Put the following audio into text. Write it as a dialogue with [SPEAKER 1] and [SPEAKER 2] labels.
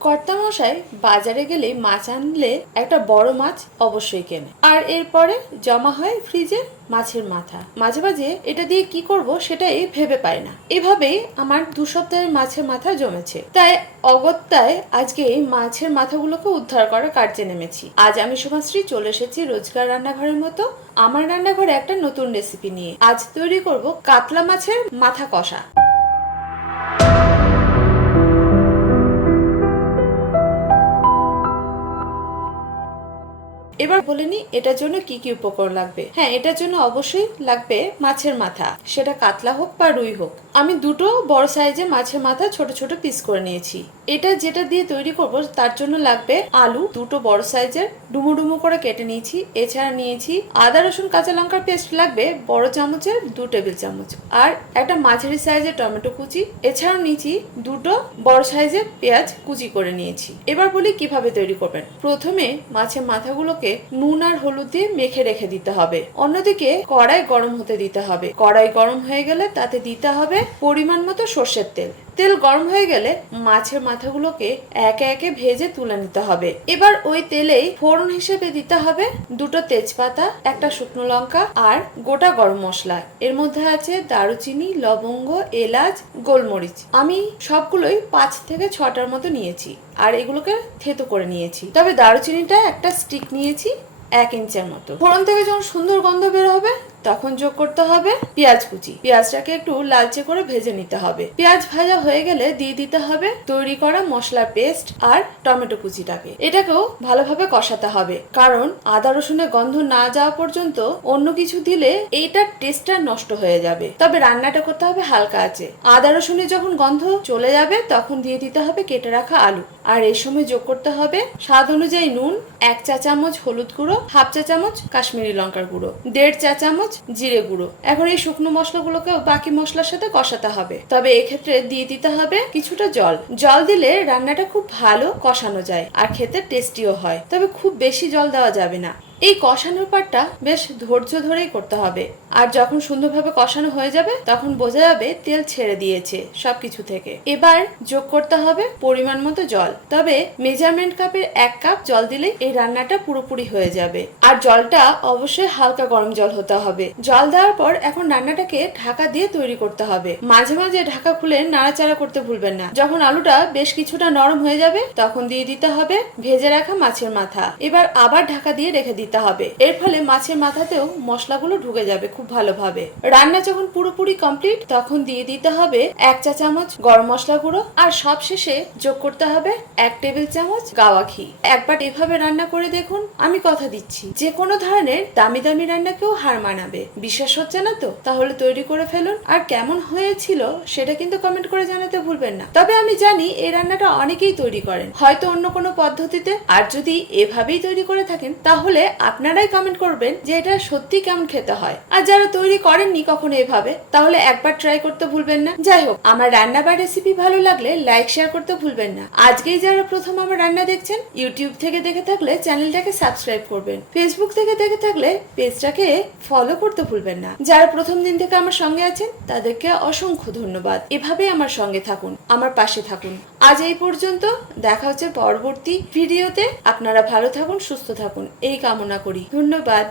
[SPEAKER 1] কর্তামশাই বাজারে গেলে মাছ আনলে একটা বড় মাছ অবশ্যই কেনে। আর এরপরে জমা হয় ফ্রিজে মাছের মাথা। মাঝে মাঝে এটা দিয়ে কি করব সেটাই ভেবে পাই না। এভাবেই আমার দু সপ্তাহের মাছের মাথা জমেছে। তাই অগত্যায় আজকে এই মাছের মাথাগুলোকে উদ্ধার করার কার্যে নেমেছি। আজ আমি শুভাশ্রী চলে এসেছি রোজকার রান্নাঘরের মতো। আমার রান্নাঘরে একটা নতুন রেসিপি নিয়ে। আজ তৈরি করব কাতলা মাছের মাথা কষা। এবার বলে নি, এটার জন্য কি কি উপকরণ লাগবে? হ্যাঁ এটার জন্য অবশ্যই লাগবে মাছের মাথা। সেটা কাতলা হোক বা রুই হোক। আমি দুটো বড় সাইজে মাছের মাথা ছোট ছোট পিস করে নিয়েছি। এটা যেটা দিয়ে তৈরি করব, তার জন্য লাগবে আলু, দুটো বড় সাইজের ডুমো ডুমো করে কেটে নিয়েছি। এছাড়া নিয়েছি আদা, রসুন, কাঁচা লঙ্কার পেস্ট লাগবে, বড় চামচের দু টেবিল চামচ। আর একটা মাঝারি সাইজের টমেটো কুচি। এছাড়াও নিয়েছি দুটো বড় সাইজের পেঁয়াজ কুচি করে নিয়েছি। এবার বলি কীভাবে তৈরি করবেন? প্রথমে মাছের মাথাগুলোকে নুন আর হলুদ দিয়ে মেখে রেখে দিতে হবে। অন্যদিকে কড়াই গরম হতে দিতে হবে। কড়াই গরম হয়ে গেলে তাতে দিতে হবে পরিমাণ মতো সর্ষের তেল। তেল গরম হয়ে গেলে মাছের মাথাগুলোকে একে একে ভেজে তুলে নিতে হবে। এবার ওই তেলেই ফোড়ন হিসেবে দিতে হবে দুটো তেজপাতা, একটা শুকনো লঙ্কা আর গোটা গরম মশলা। এর মধ্যে আছে দারুচিনি, লবঙ্গ, এলাচ, গোলমরিচ। আমি সবগুলোই পাঁচ থেকে ছটার মতো নিয়েছি আর এগুলোকে থেতো করে নিয়েছি। তবে দারুচিনিটা একটা স্টিক নিয়েছি, এক ইঞ্চের মতো। ফোড়ন থেকে যখন সুন্দর গন্ধ বের হবে তখন যোগ করতে হবে পেঁয়াজ কুচি। পেঁয়াজটাকে একটু লালচে করে ভেজে নিতে হবে। পেঁয়াজ ভাজা হয়ে গেলে দিয়ে দিতে হবে তৈরি করা মশলার পেস্ট আর টমেটো কুচিটাকে। এটাকেও ভালোভাবে কষাতে হবে। কারণ আদা রসুনের গন্ধ না যাওয়া পর্যন্ত অন্য কিছু দিলে এইটার টেস্টটা নষ্ট হয়ে যাবে। তবে রান্নাটা করতে হবে হালকা আছে আদা রসুনের যখন গন্ধ চলে যাবে, তখন দিয়ে দিতে হবে কেটে রাখা আলু। আর এই সময় যোগ করতে হবে স্বাদ অনুযায়ী নুন, এক চা চামচ হলুদ গুঁড়ো, হাফ চা চামচ কাশ্মীরি লঙ্কার গুঁড়ো, দেড় চা চামচ জিরে গুঁড়ো। এখন এই শুকনো মশলাগুলোকে বাকি মশলার সাথে কষাতে হবে। তবে এক্ষেত্রে দিয়ে দিতে হবে কিছুটা জল। জল দিলে রান্নাটা খুব ভালো কষানো যায় আর খেতে টেস্টিও হয়। তবে খুব বেশি জল দেওয়া যাবে না। এই কষানোর পাটটা বেশ ধৈর্য ধরেই করতে হবে। আর যখন সুন্দরভাবে কষানো হয়ে যাবে, তখন বোঝা যাবে তেল ছেড়ে দিয়েছে সবকিছু থেকে। এবার যোগ করতে হবে পরিমাণ মতো জল। তবে মেজারমেন্ট কাপের এক কাপ জল দিলেই এই রান্নাটা পুরোপুরি হয়ে যাবে। আর জলটা অবশ্যই হালকা গরম জল হতে হবে। জল দেওয়ার পর এখন রান্নাটাকে ঢাকা দিয়ে তৈরি করতে হবে। মাঝে মাঝে ঢাকা খুলে নাড়াচাড়া করতে ভুলবেন না। যখন আলুটা বেশ কিছুটা নরম হয়ে যাবে, তখন দিয়ে দিতে হবে ভেজে রাখা মাছের মাথা। এবার আবার ঢাকা দিয়ে রেখে দিতে হবে। এর ফলে মাছের মাথাতেও মশলাগুলো ঢুকে যাবে খুব ভালোভাবে। রান্না যখন পুরোপুরি কমপ্লিট তখন দিয়ে দিতে হবে এক চা চামচ গরম মশলা গুঁড়ো আর সব শেষে যোগ করতে হবে এক টেবিল চামচ গাওয়া ঘি। একবার এভাবে রান্না করে দেখুন, আমি কথা দিচ্ছি। যে কোনো ধরনের দামি দামি রান্নাকেও হার মানাবে। বিশ্বাস হচ্ছে না তো? তাহলে তৈরি করে ফেলুন। আর কেমন হয়েছিল সেটা কিন্তু কমেন্ট করে জানাতে ভুলবেন না। তবে আমি জানি এই রান্নাটা অনেকেই তৈরি করেন। হয়তো অন্য কোনো পদ্ধতিতে। আর যদি এভাবেই তৈরি করে থাকেন, তাহলে আপনারাই কমেন্ট করবেন যে এটা সত্যি কেমন খেতে হয়। আর যারা তৈরি করেননি কখনো এভাবে, তাহলে একবার ট্রাই করতে ভুলবেন না। যাই হোক, আমার রান্না বা রেসিপি ভালো লাগলে লাইক শেয়ার করতে ভুলবেন না। আজকেই যারা প্রথম আমার রান্না দেখছেন ইউটিউব থেকে দেখে থাকলে চ্যানেলটাকে সাবস্ক্রাইব করবেন। ফেসবুক থেকে দেখে থাকলে পেজটাকে ফলো করতে ভুলবেন না। যারা প্রথম দিন থেকে আমার সঙ্গে আছেন, তাদেরকে অসংখ্য ধন্যবাদ। এভাবে আমার সঙ্গে থাকুন, আমার পাশে থাকুন। আজ এই পর্যন্ত, দেখা হচ্ছে পরবর্তী ভিডিওতে আপনারা ভালো থাকুন, সুস্থ থাকুন। এই কামনা করি। ধন্যবাদ।